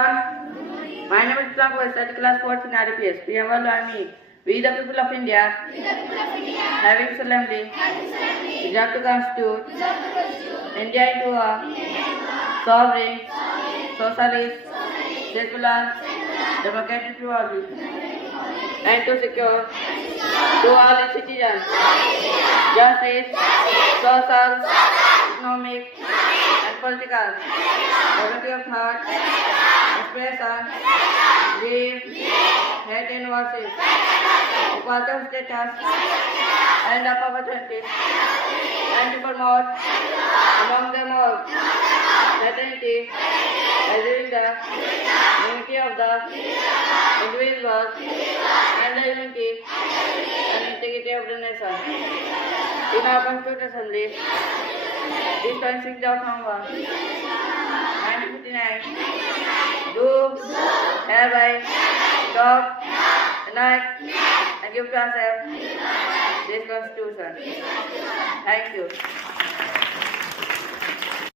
My name is Frank. I study class 4th in RPS. Preamble on me. We the people of India, having solemnly resolved to constitute India into a sovereign, socialist, secular, democratic republic, and to secure to all its citizens justice, social, economic, and political liberty of thought, expression, belief, hate and worship, equality of status, and of opportunities, and to promote among them all fraternity, as the unity of the individual and the unity and integrity of the nation. In our Constitution, this 26th of November 1959, do hereby adopt, enact, and give to ourselves this Constitution. Thank you.